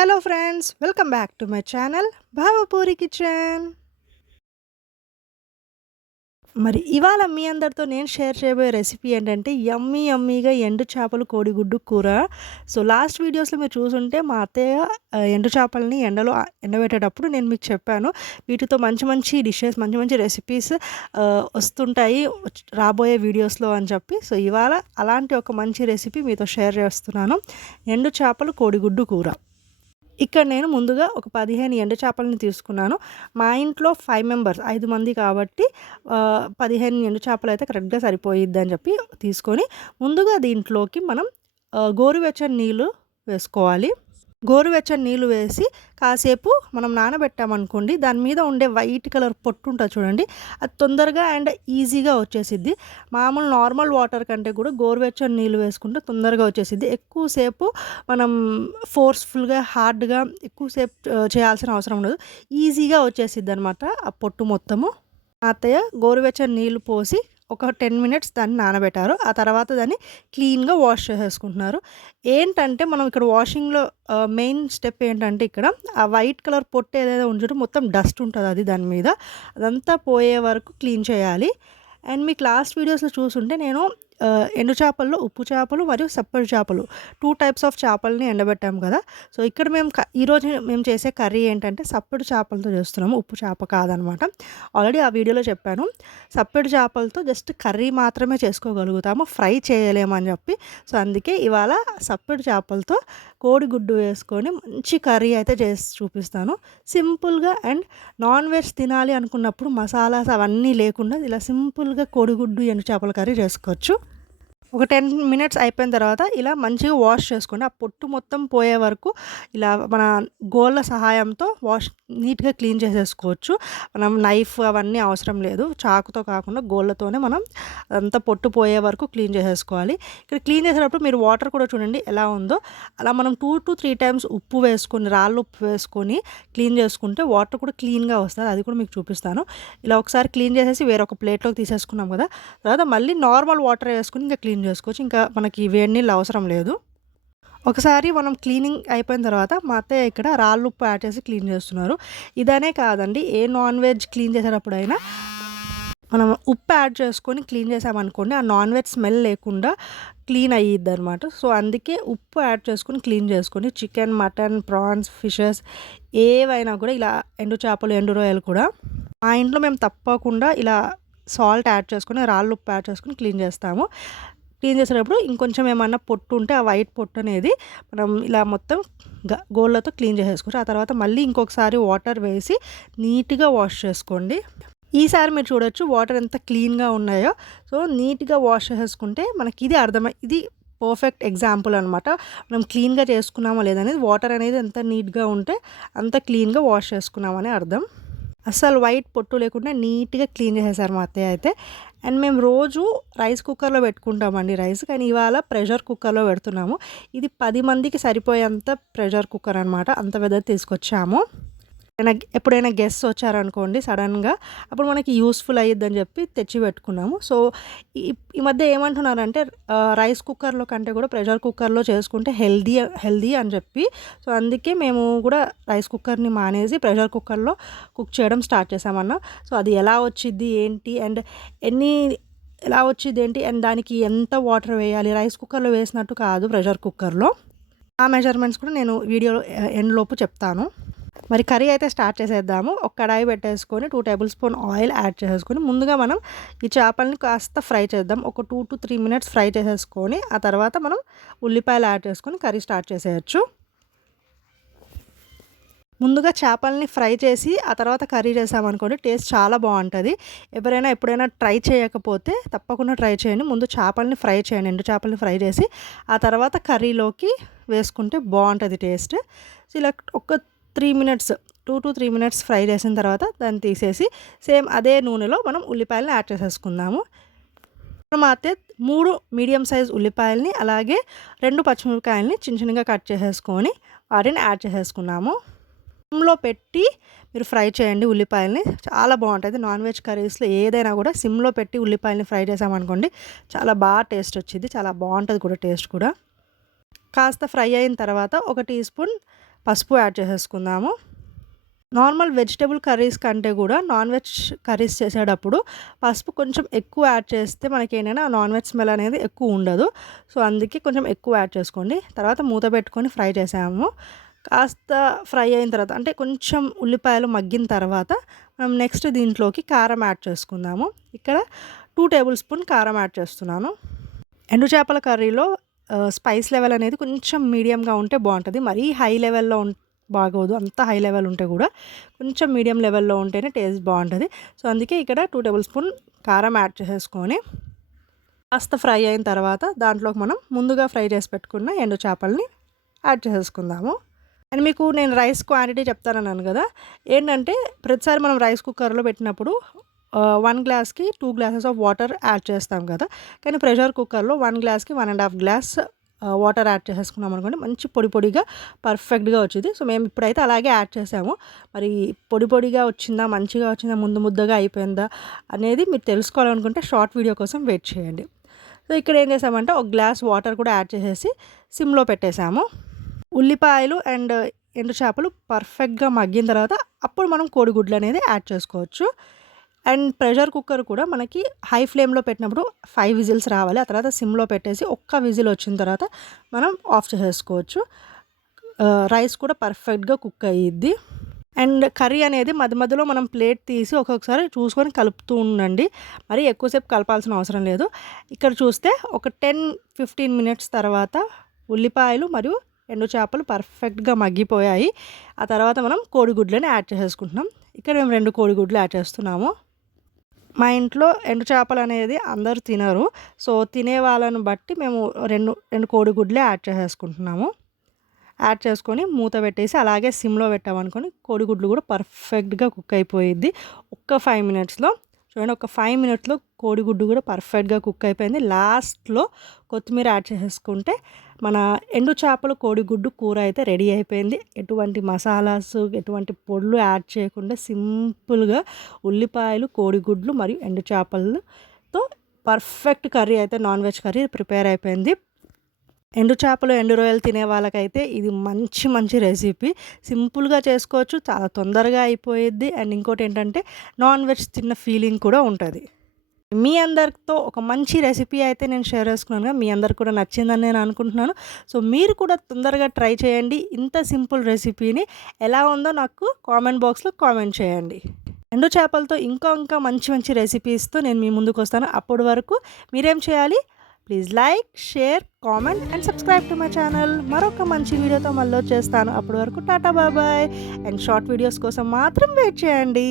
Hello friends welcome back to my channel Bhavapuri kitchen మరి ఇవాళ మీ అందరితో నేను షేర్ చేయబోయే రెసిపీ ఏంటంటే యమ్మీ యమ్మీగా ఎండు చేపలు కోడిగుడ్డు కూర. సో లాస్ట్ వీడియోస్లో మీరు చూసుంటే మా అత్తయ్య ఎండు చేపలని ఎండలో ఎండబెట్టేటప్పుడు నేను మీకు చెప్పాను. వీటితో మంచి మంచి డిషెస్ మంచి మంచి రెసిపీస్ వస్తుంటాయి రాబోయే వీడియోస్లో అని చెప్పి. సో ఇవాళ అలాంటి ఒక మంచి రెసిపీ మీతో షేర్ చేస్తున్నాను. ఎండు చేపలు కోడిగుడ్డు కూర. ఇక్కడ నేను ముందుగా ఒక పదిహేను ఎండు చేపలను తీసుకున్నాను. మా ఇంట్లో ఫైవ్ మెంబర్స్ ఐదు మంది కాబట్టి పదిహేను ఎండు చేపలు అయితే కరెక్ట్గా సరిపోయిద్ది అని చెప్పి తీసుకొని ముందుగా దీంట్లోకి మనం గోరువెచ్చని నీళ్ళు వేసుకోవాలి. గోరువెచ్చని నీళ్ళు వేసి కాసేపు మనం నానబెట్టామనుకోండి దాని మీద ఉండే వైట్ కలర్ పొట్టు ఉంటుంది చూడండి అది తొందరగా అండ్ ఈజీగా వచ్చేసిద్ది. మామూలు నార్మల్ వాటర్ కంటే కూడా గోరువెచ్చని నీళ్ళు వేసుకుంటే తొందరగా వచ్చేసిద్ది. ఎక్కువసేపు మనం ఫోర్స్ఫుల్గా హార్డ్గా ఎక్కువసేపు చేయాల్సిన అవసరం ఉండదు. ఈజీగా వచ్చేసిద్ది అనమాట ఆ పొట్టు మొత్తము. అత్తయ్య గోరువెచ్చని నీళ్ళు పోసి ఒక టెన్ మినిట్స్ దాన్ని నానబెట్టారు. ఆ తర్వాత దాన్ని క్లీన్గా వాష్ చేసేసుకుంటున్నారు. ఏంటంటే మనం ఇక్కడ వాషింగ్లో మెయిన్ స్టెప్ ఏంటంటే ఇక్కడ ఆ వైట్ కలర్ పొట్టు ఏదైతే ఉంచడం మొత్తం డస్ట్ ఉంటుంది అది దాని మీద. అదంతా పోయే వరకు క్లీన్ చేయాలి. అండ్ మీకు లాస్ట్ వీడియోస్లో చూసుంటే నేను ఎండు చేపల్లో ఉప్పు చేపలు మరియు సప్పటి చేపలు. టూ టైప్స్ ఆఫ్ చేపలని ఎండబెట్టాము కదా. సో ఇక్కడ మేము ఈరోజు మేము చేసే కర్రీ ఏంటంటే సప్పటి చేపలతో చేస్తున్నాము ఉప్పు చేప కాదనమాట. ఆల్రెడీ ఆ వీడియోలో చెప్పాను. సప్పటి చేపలతో జస్ట్ కర్రీ మాత్రమే చేసుకోగలుగుతాము. ఫ్రై చేయలేమని చెప్పి. సో అందుకే ఇవాళ సప్పటి చేపలతో కోడిగుడ్డు వేసుకొని మంచి కర్రీ అయితే చేసి చూపిస్తాను. సింపుల్గా అండ్ నాన్ వెజ్ తినాలి అనుకున్నప్పుడు మసాలాస్ అవన్నీ లేకుండా ఇలా సింపుల్గా కోడిగుడ్డు ఎండు చేపల కర్రీ చేసుకోవచ్చు. ఒక టెన్ మినిట్స్ అయిపోయిన తర్వాత ఇలా మంచిగా వాష్ చేసుకోండి ఆ పొట్టు మొత్తం పోయే వరకు ఇలా మన గోళ్ళ సహాయంతో వాష్ నీట్గా క్లీన్ చేసేసుకోవచ్చు. మనం నైఫ్ అవన్నీ అవసరం లేదు. చాకుతో కాకుండా గోళ్ళతోనే మనం అంతా పొట్టు పోయే వరకు క్లీన్ చేసేసుకోవాలి. ఇక్కడ క్లీన్ చేసేటప్పుడు మీరు వాటర్ కూడా చూడండి ఎలా ఉందో. అలా మనం టూ టు త్రీ టైమ్స్ ఉప్పు వేసుకొని రాళ్ళు ఉప్పు వేసుకొని క్లీన్ చేసుకుంటే వాటర్ కూడా క్లీన్గా వస్తుంది. అది కూడా మీకు చూపిస్తాను. ఇలా ఒకసారి క్లీన్ చేసేసి వేరొక ప్లేట్లోకి తీసేసుకున్నాం కదా. తర్వాత మళ్ళీ నార్మల్ వాటర్ వేసుకుని ఇంకా క్లీన్ చేసుకోవచ్చు. ఇంకా మనకి వేడి నీళ్ళు అవసరం లేదు. ఒకసారి మనం క్లీనింగ్ అయిపోయిన తర్వాత మా అత్తయ్య ఇక్కడ రాళ్ళు ఉప్పు యాడ్ చేసి క్లీన్ చేస్తున్నారు. ఇదనే కాదండి ఏ నాన్ వెజ్ క్లీన్ చేసేటప్పుడైనా మనం ఉప్పు యాడ్ చేసుకొని క్లీన్ చేసామనుకోండి ఆ నాన్ వెజ్ స్మెల్ లేకుండా క్లీన్ అయ్యిద్ది అనమాట సో అందుకే ఉప్పు యాడ్ చేసుకొని క్లీన్ చేసుకొని చికెన్ మటన్ ప్రాన్స్ ఫిషెస్ ఏవైనా కూడా ఇలా ఎండు చేపలు ఎండు రొయ్యలు కూడా మా ఇంట్లో మేము తప్పకుండా ఇలా సాల్ట్ యాడ్ చేసుకొని రాళ్ళు ఉప్పు యాడ్ చేసుకొని క్లీన్ చేస్తాము. క్లీన్ చేసేటప్పుడు ఇంకొంచెం ఏమన్నా పొట్టు ఉంటే ఆ వైట్ పొట్టు అనేది మనం ఇలా మొత్తం గ- గోళ్ళతో క్లీన్ చేసేసుకోవచ్చు. ఆ తర్వాత మళ్ళీ ఇంకొకసారి వాటర్ వేసి నీట్గా వాష్ చేసుకోండి. ఈసారి మీరు చూడొచ్చు వాటర్ ఎంత క్లీన్గా ఉన్నాయో. సో నీట్గా వాష్ చేసేసుకుంటే మనకి ఇది అర్థమై ఇది పర్ఫెక్ట్ ఎగ్జాంపుల్ అనమాట మనం క్లీన్గా చేసుకున్నామో లేదనేది వాటర్ అనేది ఎంత నీట్గా ఉంటే అంత క్లీన్గా వాష్ చేసుకున్నామని అర్థం. అస్సలు వైట్ పొట్టు లేకుండా నీట్గా క్లీన్ చేసేసారు మా అత్తయ్య అయితే. అండ్ మేము రోజు రైస్ కుక్కర్లో పెట్టుకుంటామండి రైస్ కానీ ఇవాళ ప్రెషర్ కుక్కర్లో పెడుతున్నాము. ఇది పది మందికి సరిపోయేంత ప్రెషర్ కుక్కర్ అనమాట అంత పెద్ద తీసుకొచ్చాము. ఎప్పుడైనా ఎప్పుడైనా గెస్ట్ వచ్చారనుకోండి సడన్గా అప్పుడు మనకి యూస్ఫుల్ అయ్యిద్దని చెప్పి తెచ్చి పెట్టుకున్నాము. సో ఈ ఈ మధ్య ఏమంటున్నారంటే రైస్ కుక్కర్లో కంటే కూడా ప్రెషర్ కుక్కర్లో చేసుకుంటే హెల్దీ హెల్దీ అని చెప్పి. సో అందుకే మేము కూడా రైస్ కుక్కర్ని మానేసి ప్రెషర్ కుక్కర్లో కుక్ చేయడం స్టార్ట్ చేసామన్న సో అది ఎలా వచ్చింది ఏంటి అండ్ ఎన్ని ఎలా వచ్చింది ఏంటి అండ్ దానికి ఎంత వాటర్ వేయాలి? రైస్ కుక్కర్లో వేసినట్టు కాదు ప్రెషర్ కుక్కర్లో. ఆ మెజర్మెంట్స్ కూడా నేను వీడియో ఎండ్లోపు చెప్తాను. మరి కర్రీ అయితే స్టార్ట్ చేసేద్దాము. ఒక కడాయి పెట్టేసుకొని two tablespoon oil add చేసేసుకొని ముందుగా మనం ఈ చేపల్ని కాస్త ఫ్రై చేద్దాం. ఒక two to three minutes fry చేసేసుకొని ఆ తర్వాత మనం ఉల్లిపాయలు యాడ్ చేసుకొని కర్రీ స్టార్ట్ చేసేయచ్చు. ముందుగా చేపల్ని ఫ్రై చేసి ఆ తర్వాత కర్రీ చేసామనుకోండి టేస్ట్ చాలా బాగుంటుంది. ఎవరైనా ఎప్పుడైనా ట్రై చేయకపోతే తప్పకుండా ట్రై చేయండి. ముందు చేపల్ని ఫ్రై చేయండి ఎండు చేపల్ని ఫ్రై చేసి ఆ తర్వాత కర్రీలోకి వేసుకుంటే బాగుంటుంది టేస్ట్. సో ఇలా ఒక three minutes two to three minutes fry చేసిన తర్వాత దాన్ని తీసేసి సేమ్ అదే నూనెలో మనం ఉల్లిపాయలను యాడ్ చేసేసుకుందాము. అయితే మూడు మీడియం సైజ్ ఉల్లిపాయలని అలాగే రెండు పచ్చిమిరపకాయలని చిన్న చిన్నగా కట్ చేసేసుకొని వాటిని యాడ్ చేసేసుకున్నాము. సిమ్లో పెట్టి మీరు ఫ్రై చేయండి ఉల్లిపాయలని. చాలా బాగుంటుంది. నాన్ వెజ్ కర్రీస్లో ఏదైనా కూడా సిమ్లో పెట్టి ఉల్లిపాయలని ఫ్రై చేసామనుకోండి చాలా బాగా టేస్ట్ వచ్చింది చాలా బాగుంటుంది కూడా టేస్ట్ కూడా. కాస్త ఫ్రై అయిన తర్వాత ఒక టీ స్పూన్ పసుపు యాడ్ చేసేసుకుందాము. నార్మల్ వెజిటేబుల్ కర్రీస్ కంటే కూడా నాన్ వెజ్ కర్రీస్ చేసేటప్పుడు పసుపు కొంచెం ఎక్కువ యాడ్ చేస్తే మనకి ఏంటంటే ఆ నాన్ వెజ్ స్మెల్ అనేది ఎక్కువ ఉండదు. సో అందుకే కొంచెం ఎక్కువ యాడ్ చేసుకోండి. తర్వాత మూత పెట్టుకొని ఫ్రై చేసాము. కాస్త ఫ్రై అయిన తర్వాత అంటే కొంచెం ఉల్లిపాయలు మగ్గిన తర్వాత మనం నెక్స్ట్ దీంట్లోకి కారం యాడ్ చేసుకుందాము. ఇక్కడ టూ టేబుల్ స్పూన్ కారం యాడ్ చేస్తున్నాను. ఎండు చేపల కర్రీలో స్పైస్ లెవెల్ అనేది కొంచెం మీడియంగా ఉంటే బాగుంటుంది. మరీ హై లెవెల్లో బాగోదు. అంత హై లెవెల్ ఉంటే కూడా కొంచెం మీడియం లెవెల్లో ఉంటేనే టేస్ట్ బాగుంటుంది. సో అందుకే ఇక్కడ టూ టేబుల్ స్పూన్ కారం యాడ్ చేసేసుకొని కాస్త ఫ్రై అయిన తర్వాత దాంట్లోకి మనం ముందుగా ఫ్రై చేసి పెట్టుకున్న ఎండు చేపల్ని యాడ్ చేసేసుకుందాము అండ్ మీకు నేను రైస్ క్వాంటిటీ చెప్తానన్నాను కదా. ఏంటంటే ప్రతిసారి మనం రైస్ కుక్కర్లో పెట్టినప్పుడు వన్ గ్లాస్కి two glasses of water add చేస్తాం కదా. కానీ ప్రెషర్ కుక్కర్లో వన్ గ్లాస్కి one and half glass water add చేసేసుకున్నాం అనుకోండి మంచి పొడి పొడిగా పర్ఫెక్ట్గా వచ్చింది. సో మేము ఇప్పుడైతే అలాగే యాడ్ చేసాము. మరి పొడి పొడిగా వచ్చిందా మంచిగా వచ్చిందా ముందు ముద్దగా అయిపోయిందా అనేది మీరు తెలుసుకోవాలనుకుంటే షార్ట్ వీడియో కోసం వెయిట్ చేయండి. సో ఇక్కడ ఏం చేసామంటే ఒక గ్లాస్ వాటర్ కూడా యాడ్ చేసేసి సిమ్లో పెట్టేసాము. ఉల్లిపాయలు అండ్ ఎండు చేపలు పర్ఫెక్ట్గా మగ్గిన తర్వాత అప్పుడు మనం కోడిగుడ్లు అనేది యాడ్ చేసుకోవచ్చు. అండ్ ప్రెషర్ కుక్కర్ కూడా మనకి హై ఫ్లేమ్లో పెట్టినప్పుడు ఫైవ్ విజిల్స్ రావాలి. ఆ తర్వాత సిమ్లో పెట్టేసి ఒక్క విజిల్ వచ్చిన తర్వాత మనం ఆఫ్ చేసేసుకోవచ్చు. రైస్ కూడా పర్ఫెక్ట్గా కుక్ అయ్యిద్ది. అండ్ కర్రీ అనేది మధ్య మధ్యలో మనం ప్లేట్ తీసి ఒక్కొక్కసారి చూసుకొని కలుపుతూ ఉండండి. మరి ఎక్కువసేపు కలపాల్సిన అవసరం లేదు. ఇక్కడ చూస్తే ఒక టెన్ ఫిఫ్టీన్ మినిట్స్ తర్వాత ఉల్లిపాయలు మరియు ఎండు చేపలు పర్ఫెక్ట్గా మగ్గిపోయాయి. ఆ తర్వాత మనం కోడిగుడ్లని యాడ్ చేసేసుకుంటున్నాం. ఇక్కడ మేము రెండు కోడిగుడ్లు యాడ్ చేస్తున్నాము. మా ఇంట్లో ఎండు చేపలు అనేది అందరూ తినరు. సో తినే వాళ్ళని బట్టి మేము రెండు రెండు కోడిగుడ్లే యాడ్ చేసేసుకుంటున్నాము. యాడ్ చేసుకొని మూత పెట్టేసి అలాగే సిమ్లో పెట్టామనుకొని కోడిగుడ్లు కూడా పర్ఫెక్ట్గా కుక్ అయిపోయిద్ది. ఒక్క ఫైవ్ మినిట్స్లో చూడండి ఒక ఫైవ్ మినిట్లో కోడిగుడ్డు కూడా పర్ఫెక్ట్గా కుక్ అయిపోయింది. లాస్ట్లో కొత్తిమీర యాడ్ చేసేసుకుంటే మన ఎండు చేపలు కోడిగుడ్డు కూర అయితే రెడీ అయిపోయింది. ఎటువంటి మసాలాస్ ఎటువంటి పొడులు యాడ్ చేయకుండా సింపుల్గా ఉల్లిపాయలు కోడిగుడ్లు మరియు ఎండు చేపలతో పర్ఫెక్ట్ కర్రీ అయితే నాన్ వెజ్ కర్రీ ప్రిపేర్ అయిపోయింది. ఎండు చేపలు ఎండు రొయ్యలు తినే వాళ్ళకైతే ఇది మంచి మంచి రెసిపీ. సింపుల్గా చేసుకోవచ్చు చాలా తొందరగా అయిపోయిద్ది. అండ్ ఇంకోటి ఏంటంటే నాన్ వెజ్ తిన్న ఫీలింగ్ కూడా ఉంటుంది. మీ అందరితో ఒక మంచి రెసిపీ అయితే నేను షేర్ చేసుకున్నాను మీ అందరికి కూడా నచ్చిందని నేను అనుకుంటున్నాను. సో మీరు కూడా తొందరగా ట్రై చేయండి ఇంత సింపుల్ రెసిపీని. ఎలా ఉందో నాకు కామెంట్ బాక్స్లో కామెంట్ చేయండి. ఎండు చేపలతో ఇంకా ఇంకా మంచి మంచి రెసిపీస్తో నేను మీ ముందుకు వస్తాను. అప్పటి వరకు మీరేం చేయాలి? Please like share comment and subscribe to my channel మరొక మంచి వీడియోతో మళ్ళీ వచ్చేస్తాను. అప్పటి వరకు టాటా బాబాయ్ అండ్ షార్ట్ వీడియోస్ కోసం మాత్రం వెయిట్ చేయండి.